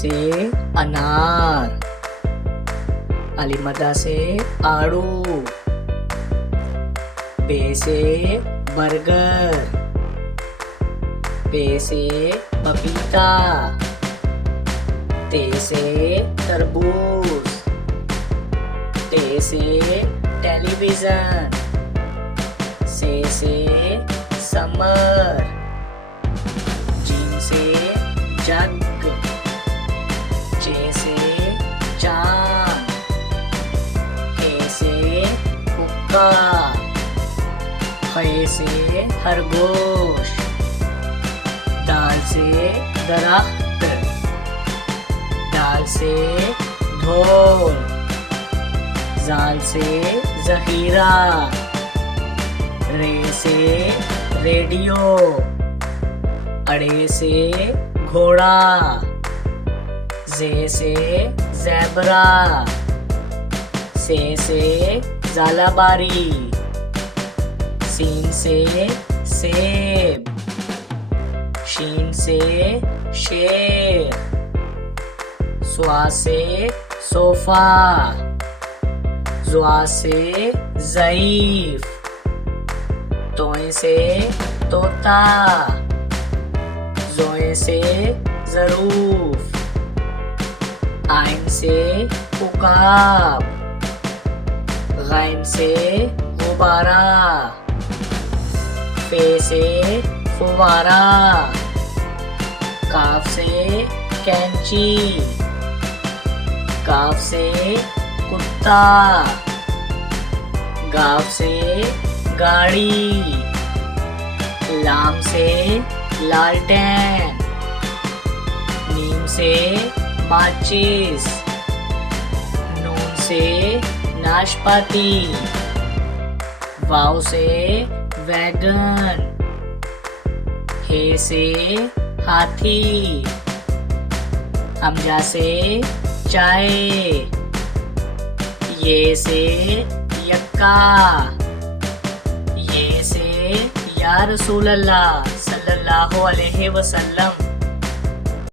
से अनार, अलीमदा से आड़ू, बे से बर्गर, पे से पपीता, ते से तरबूज, टे से टेलीविजन, से समर, जीन से जग, चे से चांद, हे से हुक्का, खे से खरगोश, दाल से दरख्त, दाल से ढोल, जाल से जहीरा, रे से रेडियो, अड़े से घोड़ा, जे से ज़ेबरा, से ज़ालाबारी, सीन से सेब, शीन से शेर, स्वा से सोफा, ज़्वा से ज़ईफ, तोए से तोता, ज़ोए से ज़रूफ, आइन से उकाब, गैन से गुब्बारा, फे से फुवारा, काफ से कैंची, काफ से कुत्ता, गाफ से गाड़ी, लाम से लालटेन, नीम से माचिस, नून से नाशपाती, वाव से वैगन, हे से हाथी, हमजा से चाय, ये से यक्का, ये से या रसूल अल्लाह सल्लल्लाहु अलैहि वसल्लम।